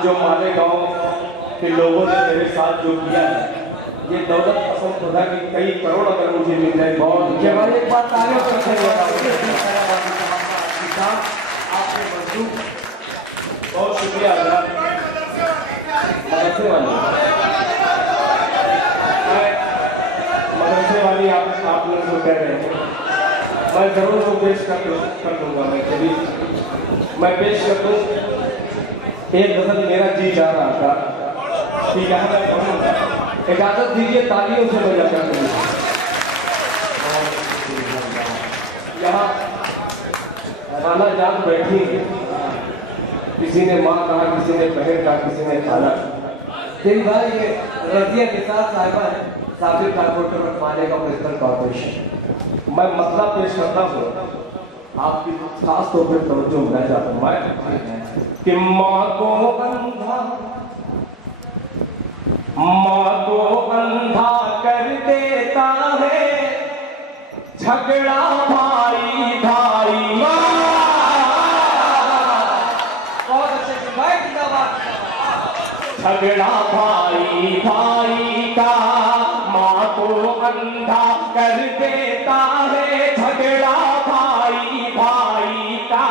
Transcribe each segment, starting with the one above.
आज जो मालेगांव के लोगों ने मेरे साथ जो किया है, ये दौलत पसंद होता कि कई करोड़ अगर मुझे मिल जाए बहुत केवल एक बात तालियों पर आपके मजदूर बहुत शुक्रिया मदरसे वाली आप लोग जो कह रहे हैं मैं जरूर वो पेश कर दूंगा। मैं पेश कर दूँ। एक गजल मेरा जी जा रहा था कि यहाँ मैं पढ़ूंगा, इजाजत दीजिए तालियों से बजा कर यहाँ खाना जान बैठी, किसी ने माँ कहा, किसी ने बहन कहा, किसी ने खाना। दिन भर ये रजिया के साथ साहिबा है Sabir corporator Malegaon municipal corporation. मैं मसला पेश करता हूँ, आपकी खास तौर पर तवज्जो मिलना चाहता हूँ मैं कि माँ को अंधा कर देता है झगड़ा भाई भाई। झगड़ा भाई भाई का माँ को अंधा कर देता है, झगड़ा भाई भाई का,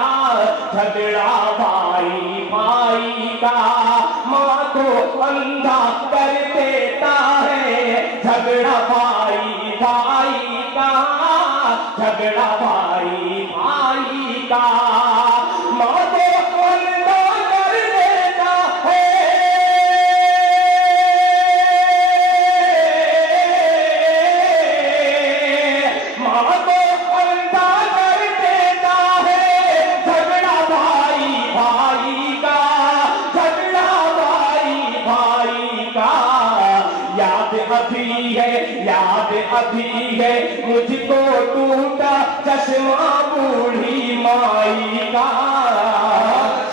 झगड़ा भाई भाई का माँ को अंधा कर देता है, झगड़ा भाई भाई का, झगड़ा भाई भाई का माँ को अंधा कर देता है। याद अभी है मुझको टूटा चश्मा बूढ़ी माई का,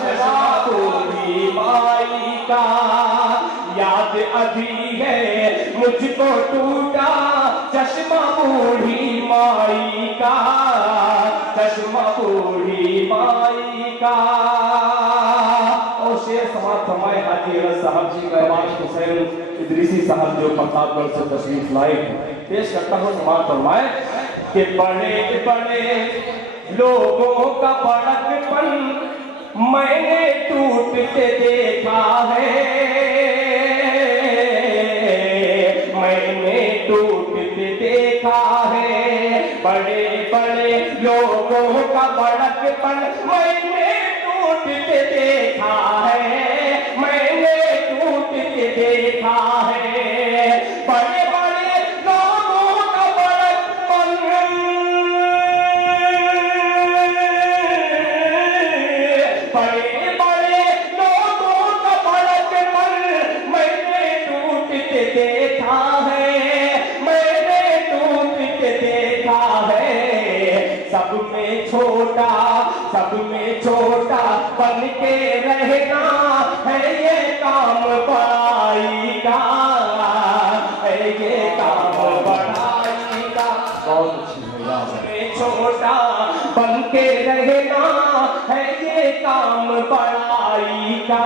चश्मा बूढ़ी माई का। याद अभी है मुझको टूटा चश्मा बूढ़ी माई का, चश्मा बूढ़ी माई का। और शेर समाप्त फरमाए हाजी अरज साहब जी का हुसैन इदरीसी साहब जो प्रतापगढ़ से तशरीफ लाए हैं। पेश करता हूँ, समाप्त फरमाए कि बड़े बड़े लोगों का बड़कपन मैंने टूटते देखा है, मैंने टूटते देखा है। बड़े बड़े लोगों का बड़कपन मैंने टूटते देखा है, मैंने टूटते देखा है। बड़े बड़े लोगों का बड़कपन बड़े बड़े लोगों का बड़कपन मैंने टूटते देखा है, मैंने टूटते देखा है। सब में छोटा, सब में छोटा बन के रहना है ये काम बड़ाई का, है ये काम बड़ाई का। बहुत अच्छी है। छोटा बन के रहना है ये काम बड़ाई का,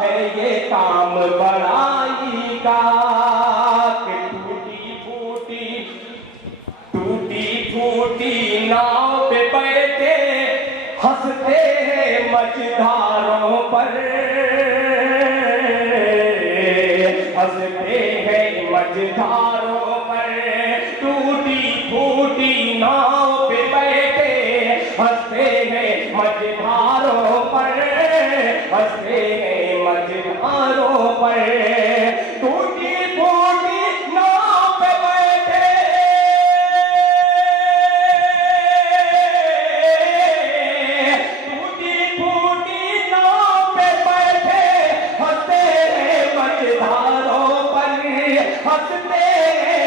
है ये काम बड़ाई का। टूटी फूटी नाव पे बैठे हंसते हैं मझधारों पर, हंसते हैं मझधारों पर। टूटी फूटी नाव पे बैठे हंसते हैं मझधारों पर, हंसते हैं मझधारों पर। टूटी फूटी नाव पे बैठे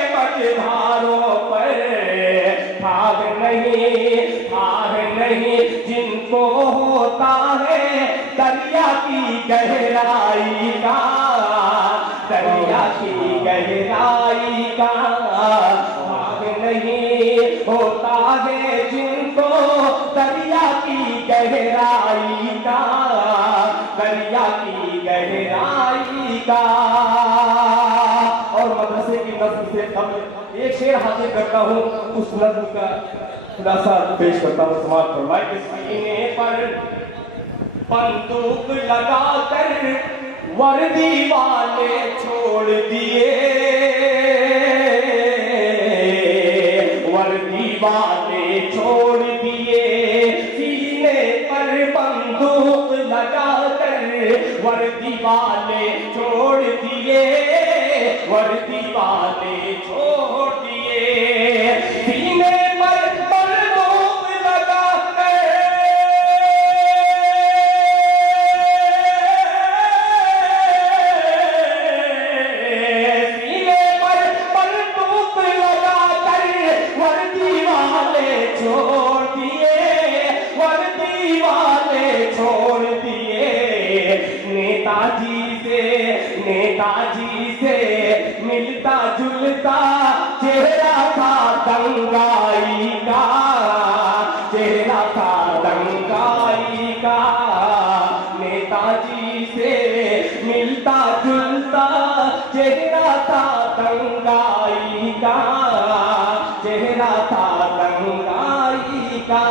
मझधारों पर। ठाग नहीं जिनको होता है दरिया की गहराई का, दरिया की गहराई का। ठाग नहीं होता है जिनको दरिया की गहराई का, दरिया की का। और मदरसे की नज्म से अब एक शेर हासिल करता हूँ, उस नज्म का खुलासा पेश करता हूँ। समाज फरमाए कि सीने पर बंदूक लगाकर वर्दी वाले छोड़ दिए, वर्दी वाले छोड़ दिए, सीने पर बंदूक लगाकर वर्दी वाले छोड़ दिए, वर्दी वाले छोड़ दिए, सीने पर बंदूक लगाकर सीने पर बंदूक लगाकर वर्दी वाले छोड़ दिए, वर्दी वाले छोड़ दिए। नेताजी से मिलता जुलता चेहरा था दंगाई का, चेहरा था दंगाई का। नेताजी से मिलता जुलता चेहरा था दंगाई का, चेहरा था दंगाई का।